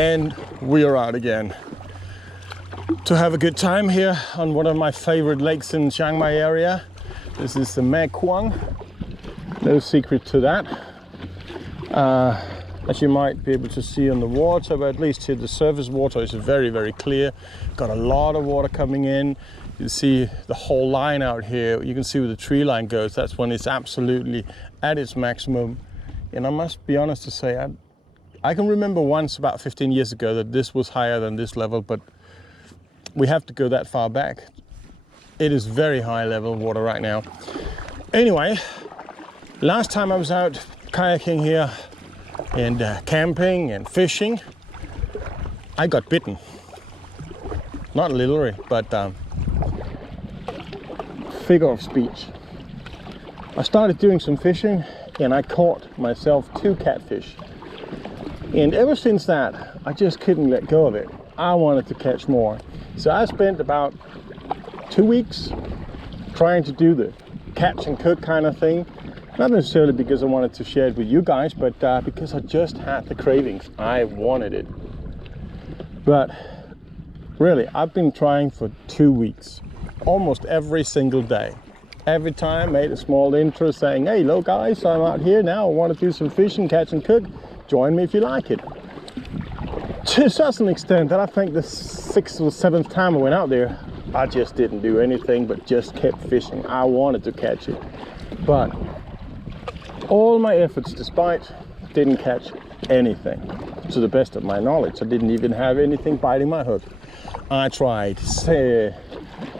And we are out again to have a good time here on one of my favorite lakes in Chiang Mai area. This is the Mae Kuang. No secret to that. As you might be able to see on the water, but at least here the surface water is very, very clear. Got a lot of water coming in. You can see the whole line out here. You can see where the tree line goes. That's when it's absolutely at its maximum. And I must be honest to say, I can remember once about 15 years ago that this was higher than this level, but we have to go that far back. It is very high level water right now. Anyway, last time I was out kayaking here and camping and fishing, I got bitten. Not literally, but figure of speech. I started doing some fishing and I caught myself 2 catfish. And ever since that, I just couldn't let go of it. I wanted to catch more. So I spent about 2 weeks trying to do the catch and cook kind of thing. Not necessarily because I wanted to share it with you guys, but because I just had the cravings. I wanted it. But really, I've been trying for 2 weeks, almost every single day. Every time I made a small intro saying, hey, hello guys, I'm out here now. I want to do some fishing, catch and cook. Join me if you like it. To such an extent that I think the 6th or 7th time I went out there, I just didn't do anything but just kept fishing. I wanted to catch it. But all my efforts despite, didn't catch anything. To the best of my knowledge, I didn't even have anything biting my hook. I tried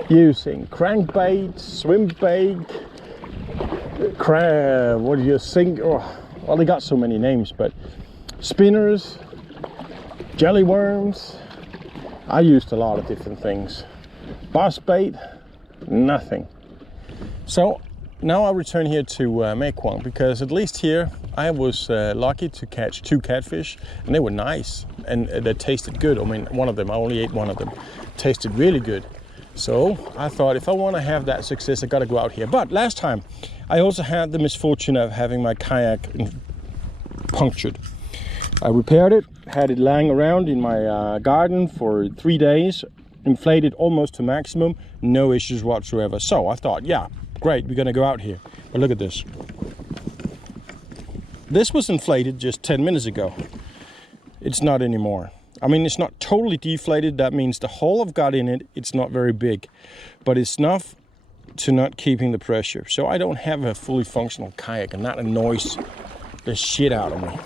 using crankbait, swim bait, what do you think? Oh, well, they got so many names, but spinners, jelly worms. I used a lot of different things. Bass bait, nothing. So now I return here to Mae Kuang because at least here I was lucky to catch 2 catfish, and they were nice and they tasted good. I mean, one of them, I only ate one of them, tasted really good. So I thought if I want to have that success, I got to go out here. But last time I also had the misfortune of having my kayak punctured. I repaired it, had it lying around in my garden for 3 days, inflated almost to maximum, no issues whatsoever. So I thought, yeah, great, we're gonna go out here. But look at this. This was inflated just 10 minutes ago. It's not anymore. I mean, it's not totally deflated. That means the hole I've got in it, it's not very big, but it's enough to not keeping the pressure. So I don't have a fully functional kayak, and that annoys the shit out of me.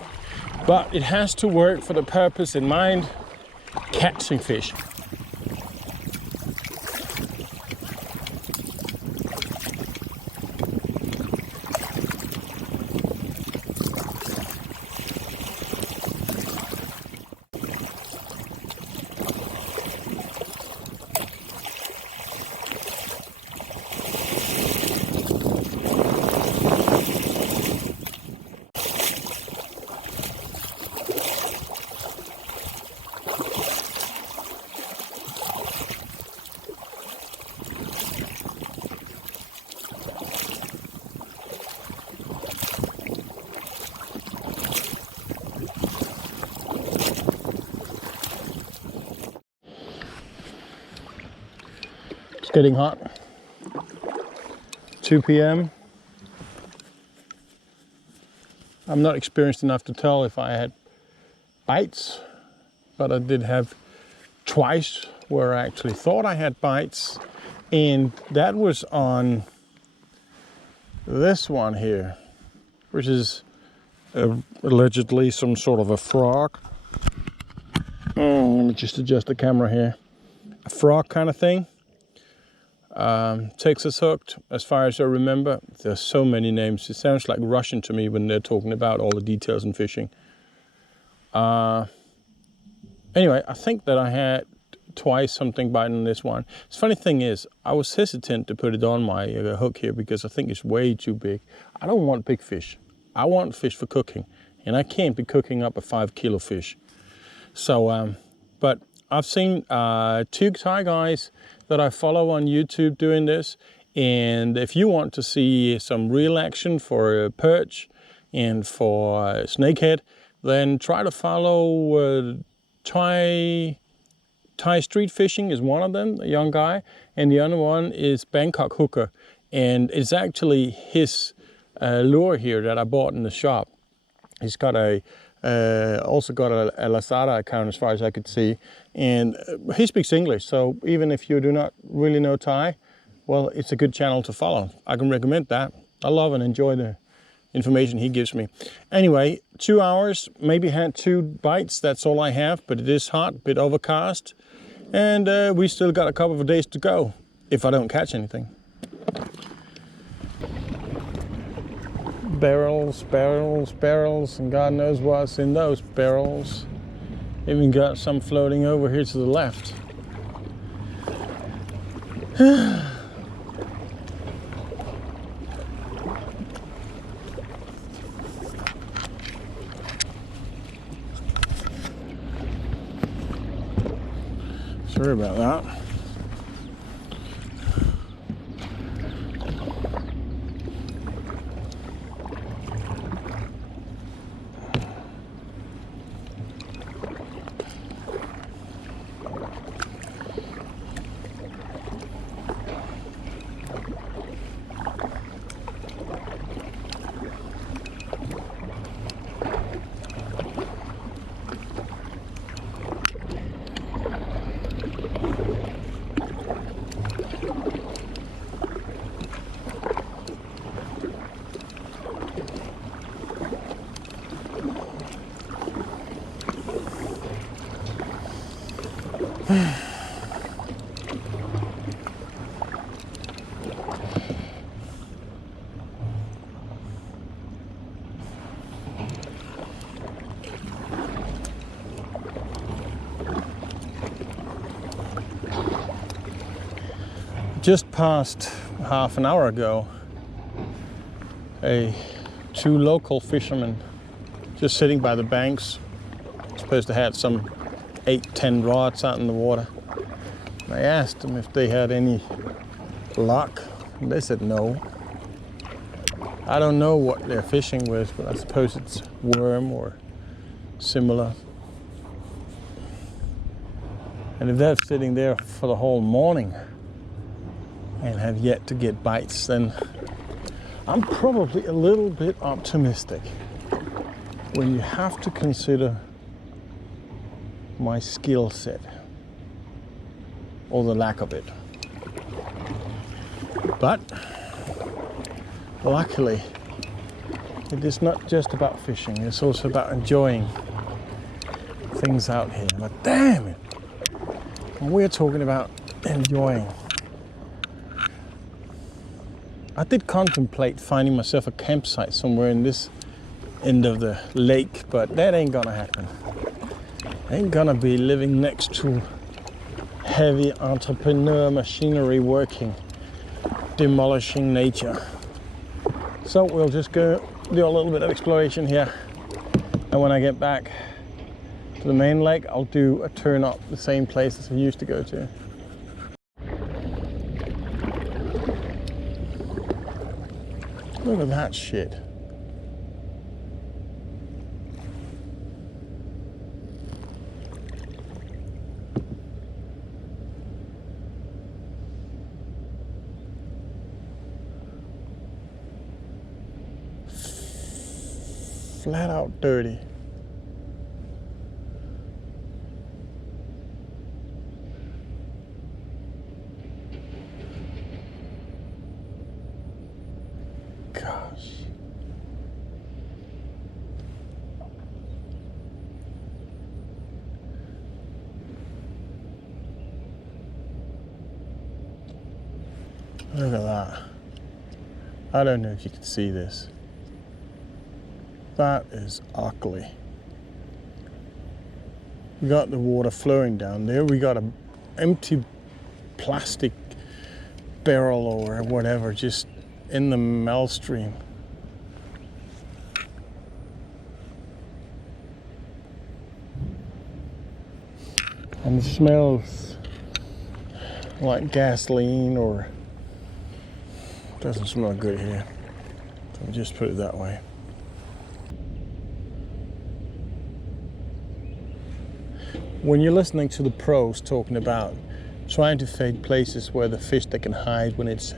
But it has to work for the purpose in mind, catching fish. Getting hot. 2 p.m. I'm not experienced enough to tell if I had bites, but I did have twice where I actually thought I had bites, and that was on this one here, which is allegedly some sort of a frog. Let me just adjust the camera here. A frog kind of thing. Texas hooked, as far as I remember. There's so many names. It sounds like Russian to me when they're talking about all the details in fishing. Anyway, I think that I had twice something biting on this one. The funny thing is, I was hesitant to put it on my hook here because I think it's way too big. I don't want big fish. I want fish for cooking, and I can't be cooking up a 5-kilo fish. So, but I've seen 2 Thai guys that I follow on YouTube doing this, and if you want to see some real action for perch and for snakehead, then try to follow Thai street fishing is one of them, a young guy, and the other one is Bangkok hooker, and it's actually his lure here that I bought in the shop. He's got also got a Lazada account as far as I could see, and he speaks English, so even if you do not really know Thai, well, it's a good channel to follow. I can recommend that. I love and enjoy the information he gives me. Anyway, 2 hours, maybe had 2 bites, that's all I have, but it is hot, a bit overcast, and we still got a couple of days to go if I don't catch anything. Barrels, barrels, barrels, and God knows what's in those barrels. Even got some floating over here to the left. Sorry about that. Just past half an hour ago, 2 local fishermen just sitting by the banks, supposed to have some 8-10 rods out in the water. I asked them if they had any luck, and they said no. I don't know what they're fishing with, but I suppose it's worm or similar. And if they're sitting there for the whole morning and have yet to get bites, then I'm probably a little bit optimistic when you have to consider my skill set, or the lack of it. But luckily, it is not just about fishing, it's also about enjoying things out here. But damn it, when we're talking about enjoying, I did contemplate finding myself a campsite somewhere in this end of the lake, but that ain't gonna happen. I ain't gonna be living next to heavy entrepreneur machinery working, demolishing nature. So we'll just go do a little bit of exploration here, and when I get back to the main lake, I'll do a turn up the same place as I used to go to. Look at that shit. Flat out dirty. Gosh. Look at that. I don't know if you can see this. That is ugly. We got the water flowing down there. We got an empty plastic barrel or whatever just in the maelstrom. And it smells like gasoline, or doesn't smell good here. So just put it that way. when you're listening to the pros talking about trying to find places where the fish that can hide when it's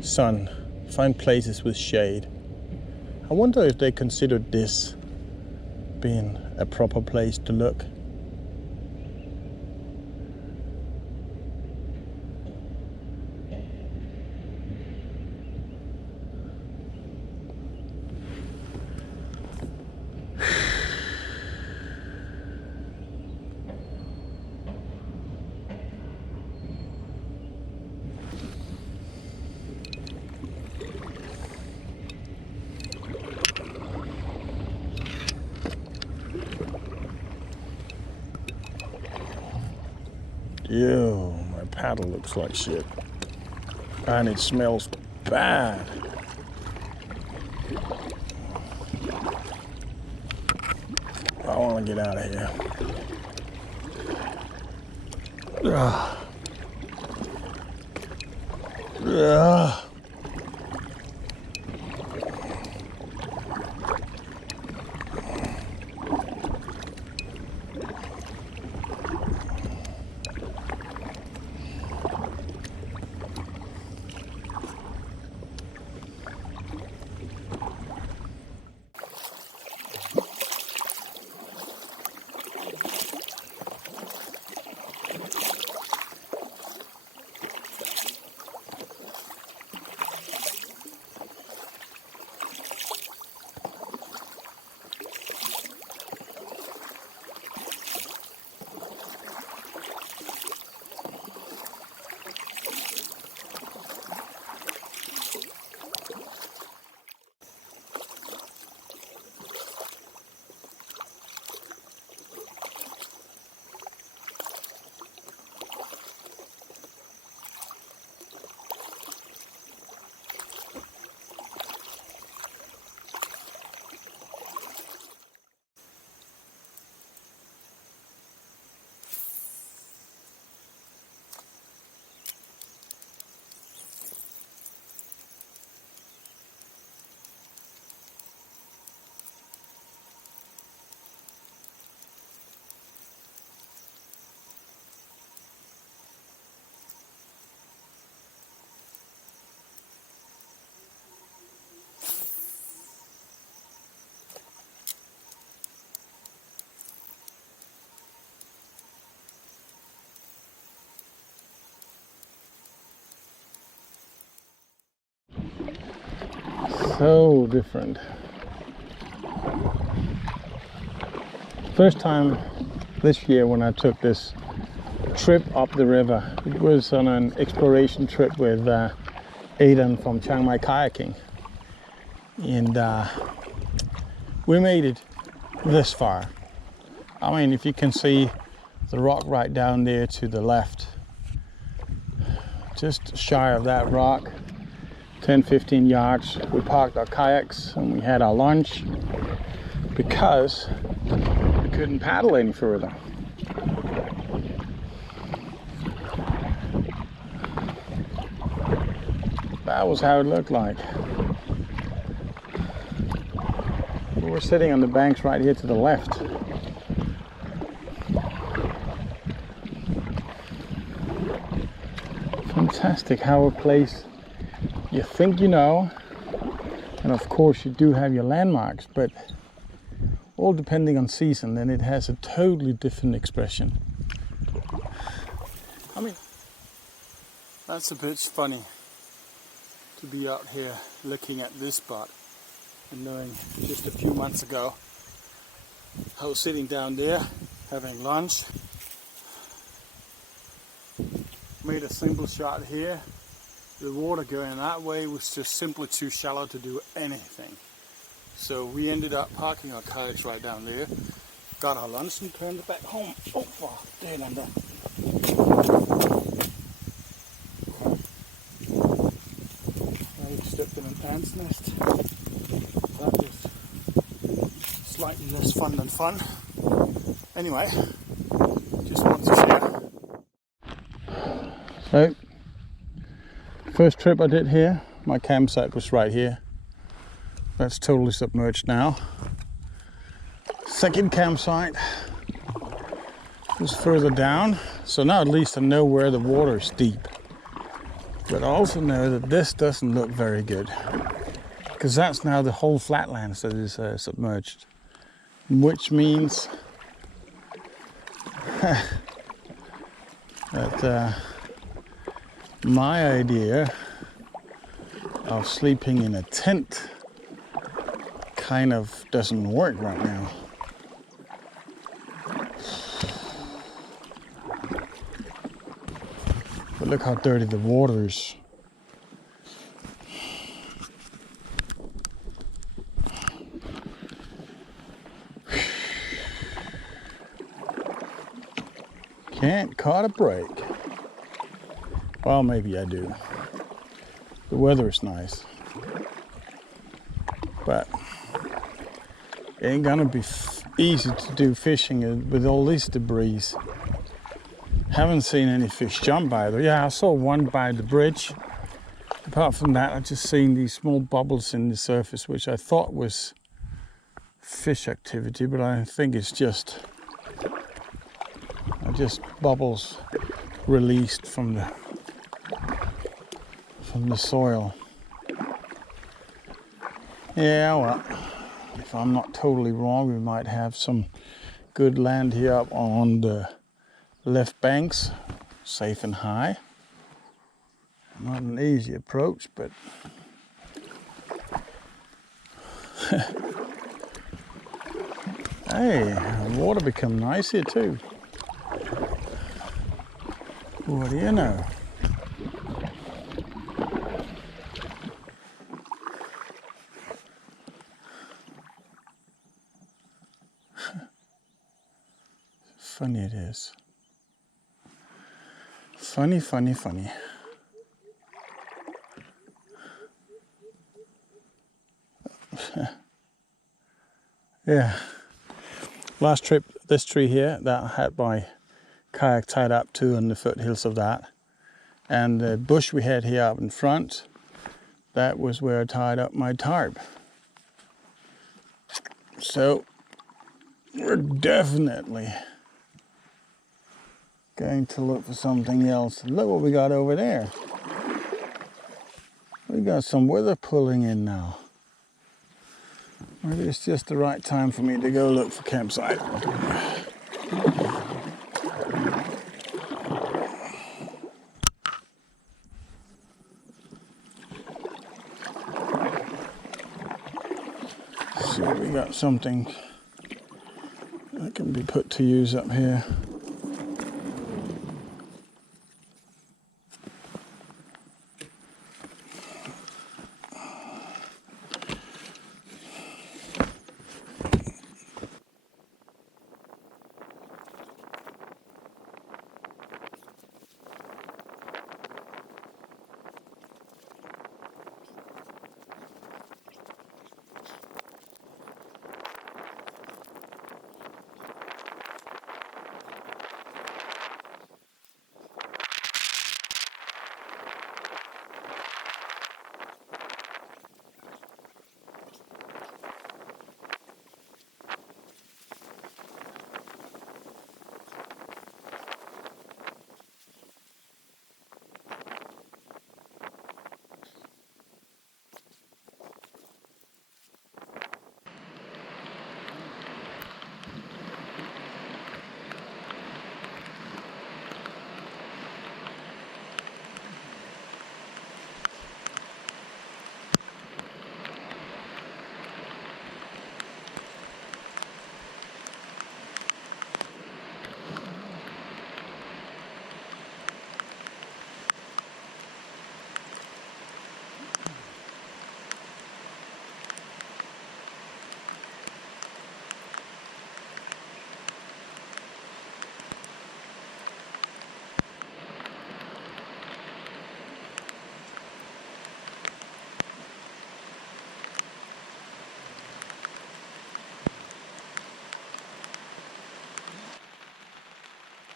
sun, find places with shade, I wonder if they considered this being a proper place to look. Ew, my paddle looks like shit. And it smells bad. I want to get out of here. Ugh. Ugh. So different. First time this year when I took this trip up the river, it was on an exploration trip with Aidan from Chiang Mai Kayaking, and we made it this far. I mean, if you can see the rock right down there to the left, just shy of that rock, 10-15 yards, we parked our kayaks and we had our lunch because we couldn't paddle any further. That was how it looked like. We were sitting on the banks right here to the left. Fantastic how a place you think you know, and of course you do have your landmarks, but all depending on season, then it has a totally different expression. I mean, that's a bit funny to be out here looking at this spot and knowing just a few months ago I was sitting down there having lunch, made a simple shot here. The water going that way was just simply too shallow to do anything. So we ended up parking our kayaks right down there, got our lunch and turned it back home. Oh, fuck, dead under. I stepped in an ant's nest. That was slightly less fun than fun. Anyway, just wanted to share. So, first trip I did here, my campsite was right here. That's totally submerged now. Second campsite, was further down, so now at least I know where the water is deep. But I also know that this doesn't look very good, because that's now the whole flatlands that is submerged, which means that my idea of sleeping in a tent kind of doesn't work right now. But look how dirty the water is. Can't cut a break. Well, maybe I do. The weather is nice. But it ain't gonna be easy to do fishing with all this debris. Haven't seen any fish jump either. Yeah, I saw one by the bridge. Apart from that, I just seen these small bubbles in the surface, which I thought was fish activity, but I think it's just bubbles released from the soil. Yeah, well, if I'm not totally wrong, we might have some good land here up on the left banks, safe and high. Not an easy approach, but hey, the water become nice here too. What do you know? Funny it is. Funny, funny, funny. Yeah. Last trip, this tree here that I had my kayak tied up to on the foothills of that. And the bush we had here up in front, that was where I tied up my tarp. So we're definitely going to look for something else. Look what we got over there. We got some weather pulling in now. Maybe it's just the right time for me to go look for campsite. So we got something that can be put to use up here.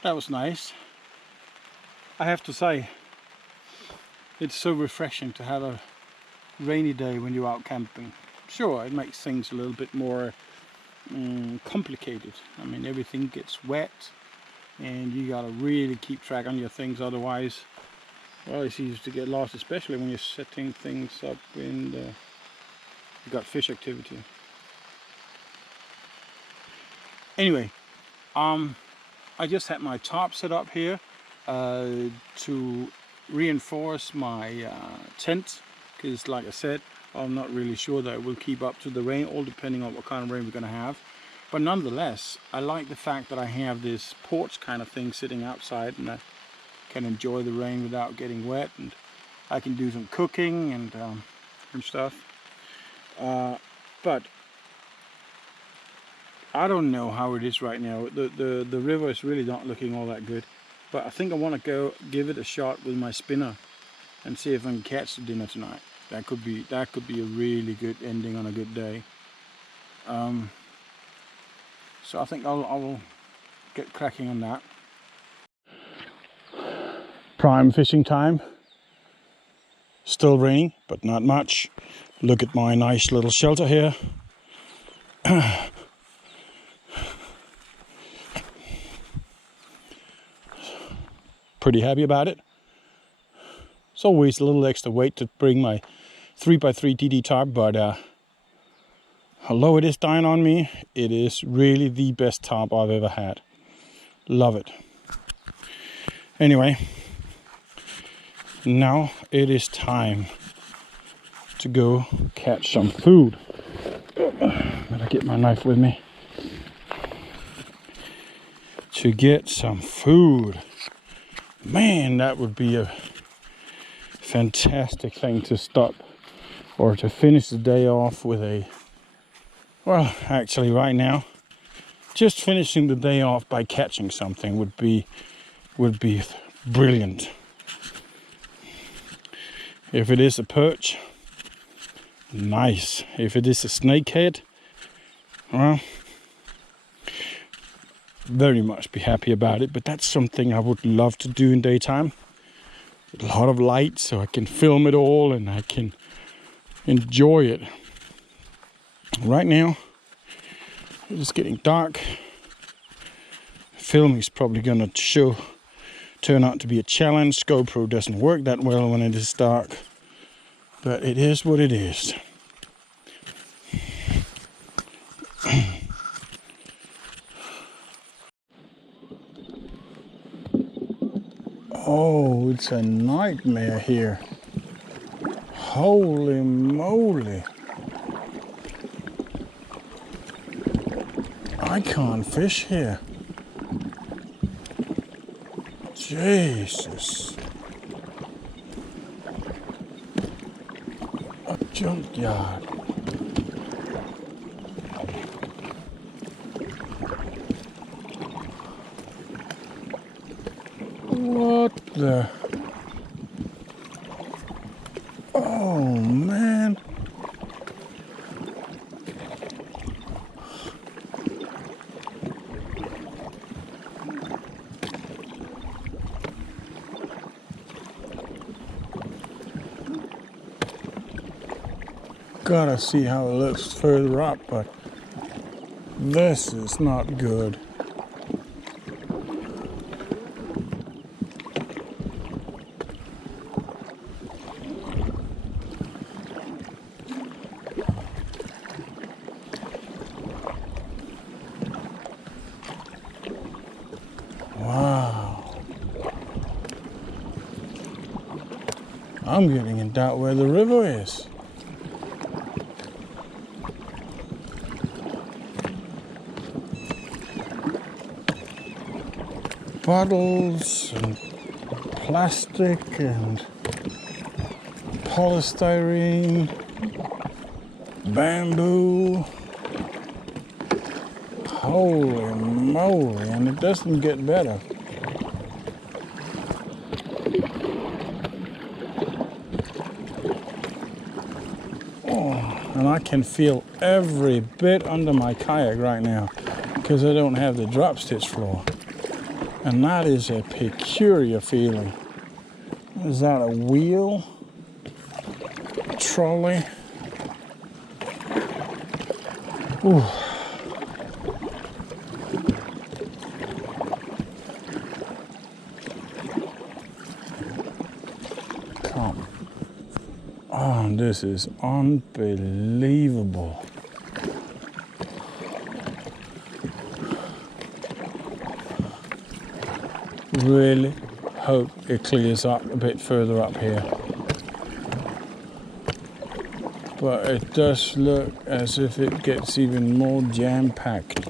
That was nice. I have to say, it's so refreshing to have a rainy day when you're out camping. Sure, it makes things a little bit more complicated. I mean, everything gets wet, and you gotta really keep track on your things, otherwise, well, it's easy to get lost, especially when you're setting things up in the, you got fish activity. Anyway, I just had my top set up here to reinforce my tent, because like I said, I'm not really sure that it will keep up to the rain, all depending on what kind of rain we're gonna have. But nonetheless, I like the fact that I have this porch kind of thing sitting outside, and I can enjoy the rain without getting wet, and I can do some cooking and stuff. But I don't know how it is right now. The river is really not looking all that good. But I think I want to go give it a shot with my spinner and see if I can catch the dinner tonight. That could be a really good ending on a good day. So I think I will get cracking on that. Prime fishing time. Still raining, but not much. Look at my nice little shelter here. Pretty happy about it. It's always a little extra weight to bring my 3x3 DD tarp, but although it is dying on me, it is really the best tarp I've ever had. Love it. Anyway, now it is time to go catch some food. Better get my knife with me. To get some food. Man, that would be a fantastic thing to stop or to finish the day off with a, well, actually right now, just finishing the day off by catching something would be brilliant. If it is a perch, nice. If it is a snakehead, well, very much be happy about it. But that's something I would love to do in daytime. A lot of light, so I can film it all and I can enjoy it. Right now, it's getting dark. Filming is probably gonna turn out to be a challenge. GoPro doesn't work that well when it is dark, but it is what it is. Oh, it's a nightmare here. Holy moly. I can't fish here. Jesus. A junkyard. What the? Oh man. Gotta see how it looks further up, but this is not good. Wow. I'm getting in doubt where the river is. Bottles and plastic and polystyrene, bamboo. Holy moly, and it doesn't get better. Oh, and I can feel every bit under my kayak right now because I don't have the drop stitch floor. And that is a peculiar feeling. Is that a wheel? A trolley? Ooh. top. Oh, this is unbelievable. Really hope it clears up a bit further up here. But it does look as if it gets even more jam-packed.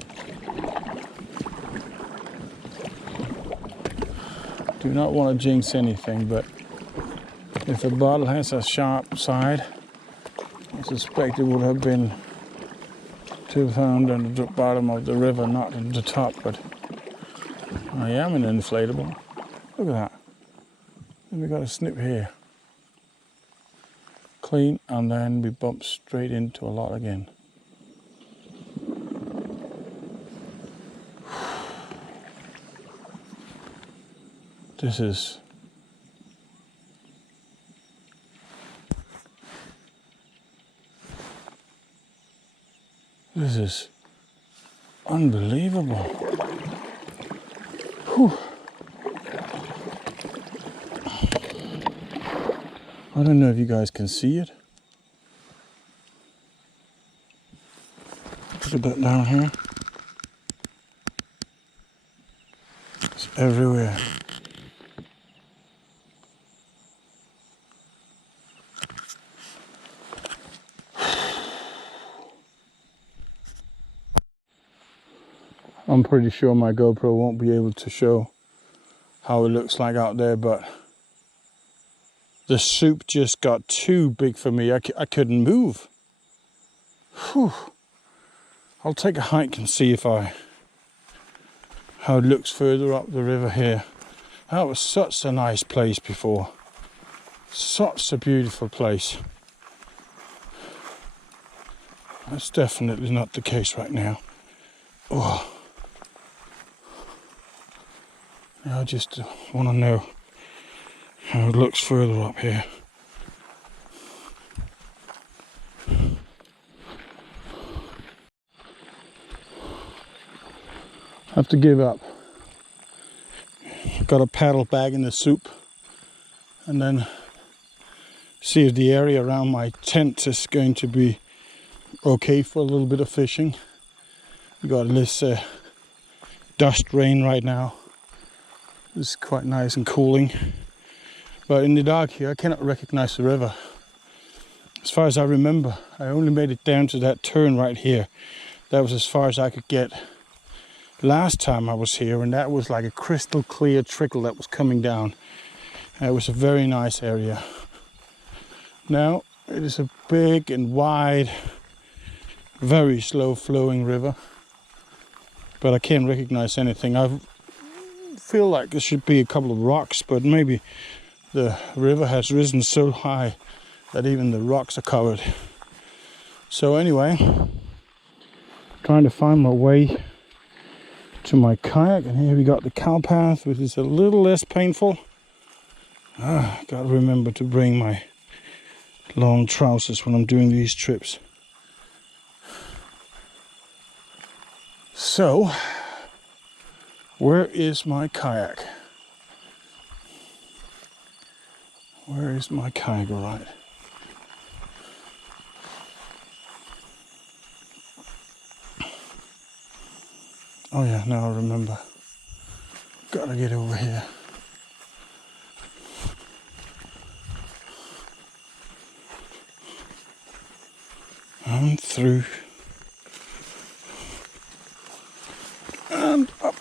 Do not want to jinx anything, but if the bottle has a sharp side, I suspect it would have been found at the bottom of the river, not at the top, but I am an inflatable. Look at that. And we got a snip here. Clean, and then we bump straight into a lot again. This is unbelievable. Whew. I don't know if you guys can see it. Look at that down here. It's everywhere. I'm pretty sure my GoPro won't be able to show how it looks like out there, but the soup just got too big for me. I couldn't move. Whew. I'll take a hike and see how it looks further up the river here. That was such a nice place before. Such a beautiful place. That's definitely not the case right now. Oh. I just want to know how it looks further up here. I have to give up. Got a paddle bag in the soup, and then see if the area around my tent is going to be okay for a little bit of fishing. We got this dust rain right now. It's quite nice and cooling, but in the dark here I cannot recognize the river. As far as I remember, I only made it down to that turn right here. That was as far as I could get last time I was here, and that was like a crystal clear trickle that was coming down. And it was a very nice area. Now it is a big and wide, very slow flowing river, but I can't recognize anything. I feel like there should be a couple of rocks, but maybe the river has risen so high that even the rocks are covered. So anyway, trying to find my way to my kayak, and here we got the cow path, which is a little less painful. Gotta remember to bring my long trousers when I'm doing these trips. So where is my kayak? Where is my kayak? All right. Oh yeah, now I remember. Gotta get over here. And through. And up.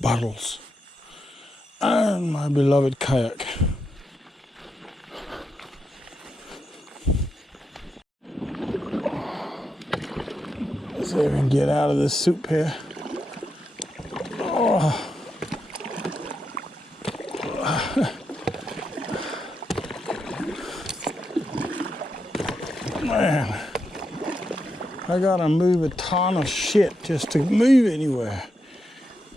Bottles and my beloved kayak. Let's see if we can get out of this soup here. Oh. Man, I gotta move a ton of shit just to move anywhere.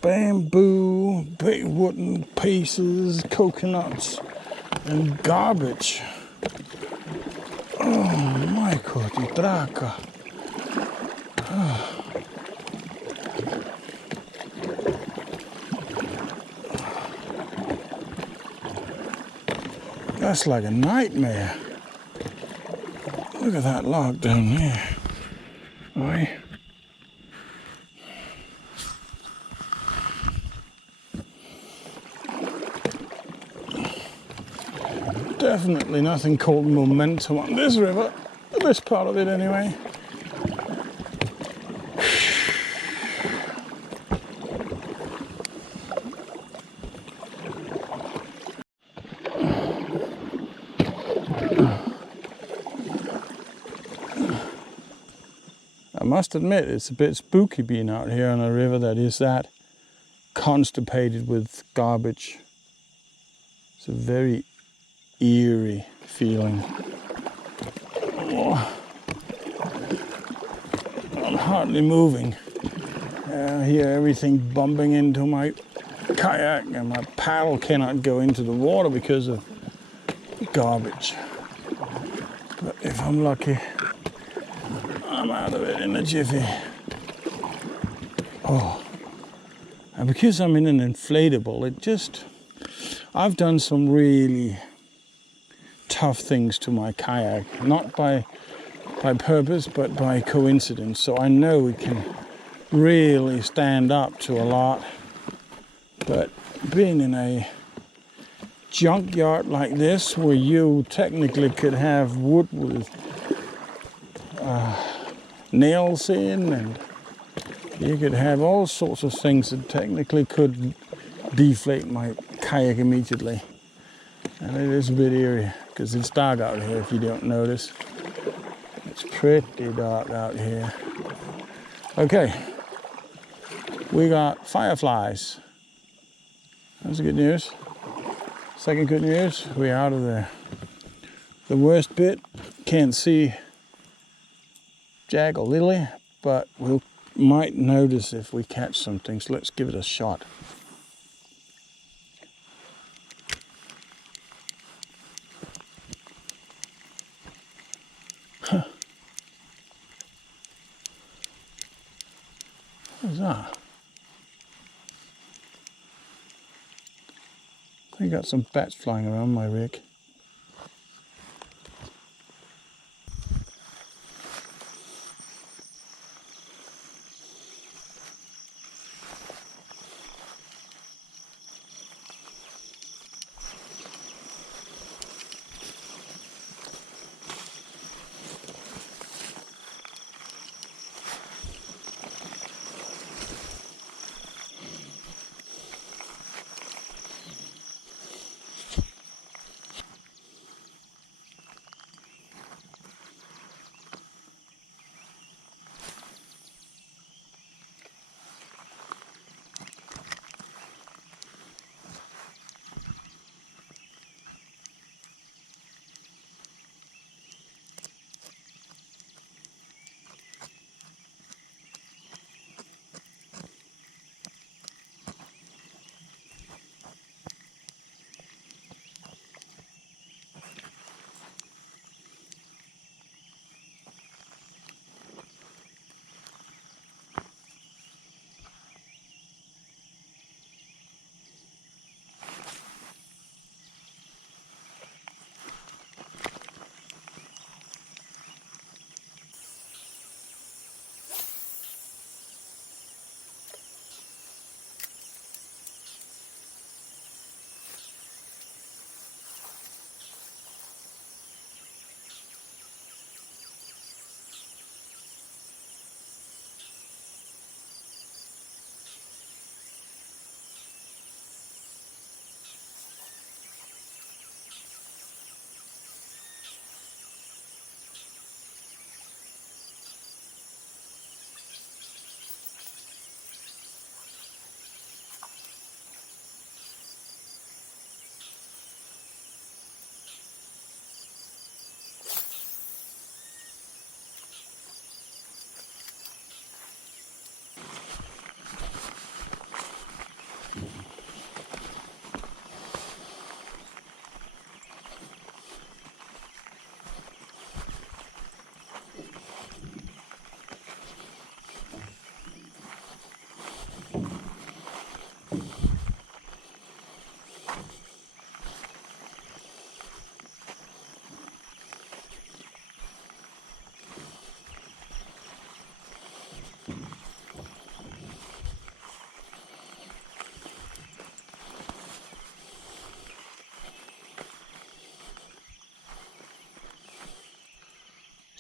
Bamboo, big wooden pieces, coconuts, and garbage. Oh, Michael, di traca. That's like a nightmare. Look at that log down there. Boy. Definitely nothing called momentum on this river. This part of it anyway. I must admit, it's a bit spooky being out here on a river that is that constipated with garbage. It's a very eerie feeling. Oh, I'm hardly moving. I hear everything bumping into my kayak, and my paddle cannot go into the water because of garbage. But if I'm lucky, I'm out of it in a jiffy. Oh, and because I'm in an inflatable, I've done some really tough things to my kayak, not by purpose, but by coincidence. So I know it can really stand up to a lot. But being in a junkyard like this, where you technically could have wood with nails in, and you could have all sorts of things that technically could deflate my kayak immediately. And it is a bit eerie because it's dark out here, if you don't notice. It's pretty dark out here. Okay, we got fireflies. That's the good news. Second good news, we're out of there. The worst bit, can't see Jack or Lily, but we might notice if we catch something, so let's give it a shot. Huh. What is that? I got some bats flying around my rig.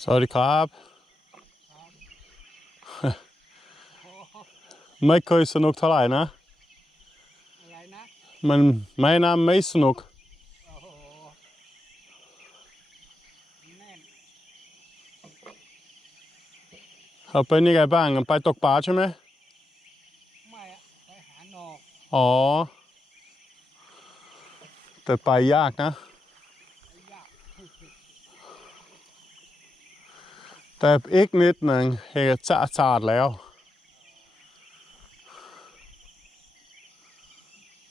สวัสดีครับไม่เคยสนุกเท่าไหร่นะ อะไรนะ มันไม่สนุก โอ้โหแน่น เอาเป็นยังไงบ้างไปตกปลาใช่ไหม ไม่อะไปหาหนอก อ๋อ แต่ไปยากนะ ไอ้ยาก แต่อีกนิดหนึ่งเห็นจะสะอาดแล้ว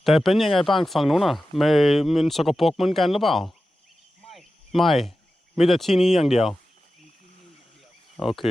แต่เป็นยังไงบ้างฝั่งนู้นอ่ะไม่มันสกปรกเหมือนกันหรือเปล่า ไม่ ไม่มีแต่ที่นี้อย่างเดียว มีที่นี่อย่างเดียว โอเค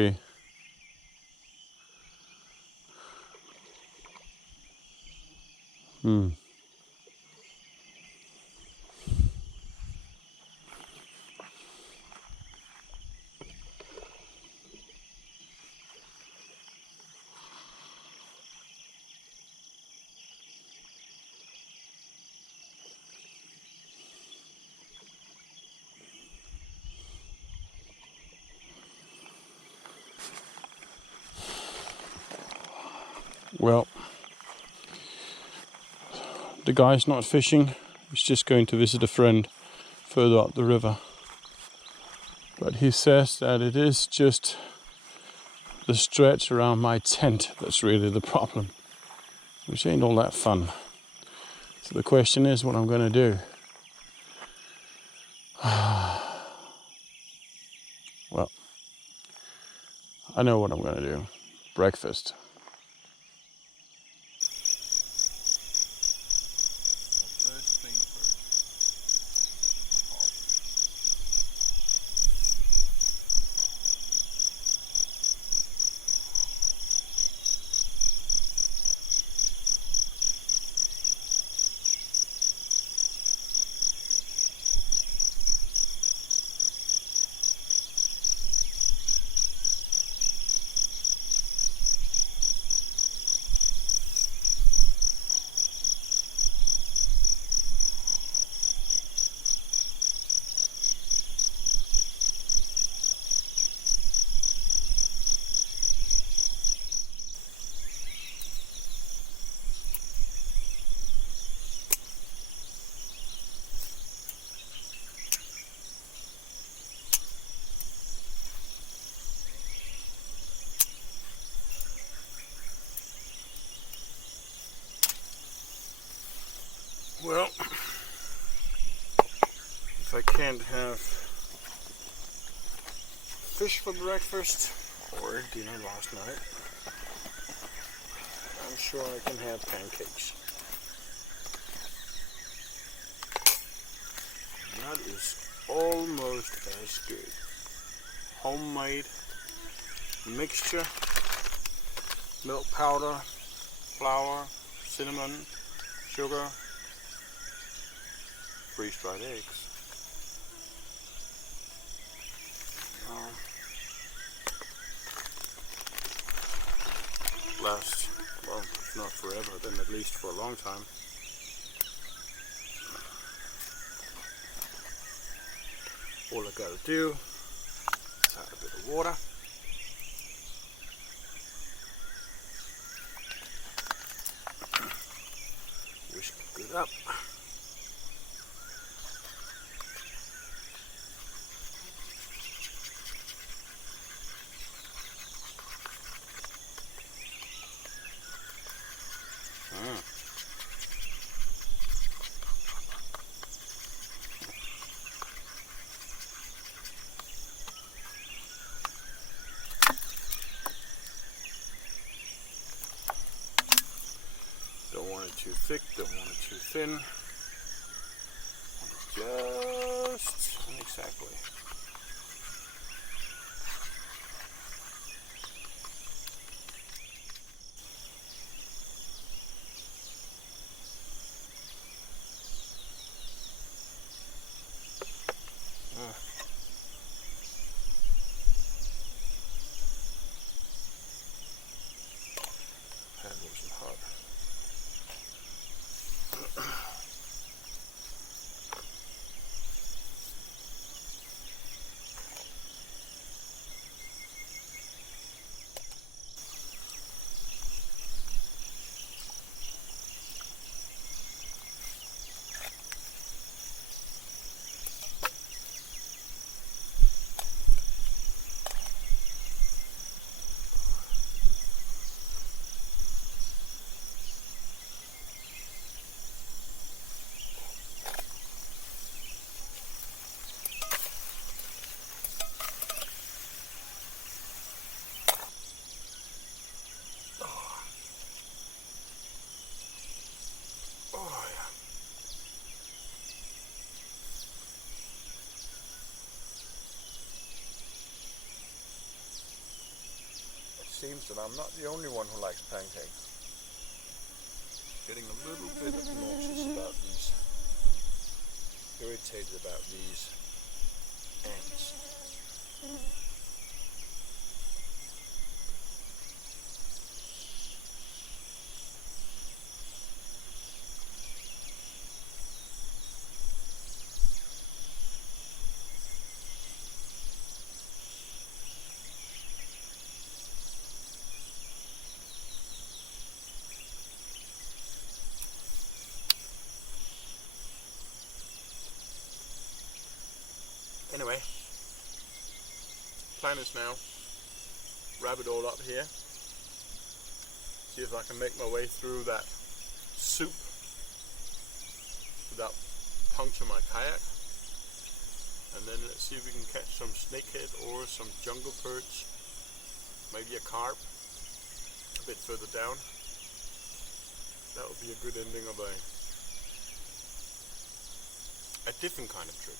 Well, the guy's not fishing. He's just going to visit a friend further up the river. But he says that it is just the stretch around my tent that's really the problem, which ain't all that fun. So the question is what I'm going to do. Well, I know what I'm going to do. Breakfast. First thing first. Well, if I can't have fish for breakfast or dinner last night, I'm sure I can have pancakes. And that is almost as good. Homemade mixture, milk powder, flour, cinnamon, sugar, freeze-dried eggs. Last, well, if not forever, then at least for a long time. All I gotta do is add a bit of water. Whisk it up. Don't want it too thick, don't want it too thin. Just exactly. That wasn't hot. seems that I'm not the only one who likes pancakes. Getting a little bit obnoxious about these, irritated about these ants. Anyway, plan is now wrap it all up here, see if I can make my way through that soup without puncture my kayak, and then let's see if we can catch some snakehead or some jungle perch, maybe a carp a bit further down. That would be a good ending of a different kind of trip.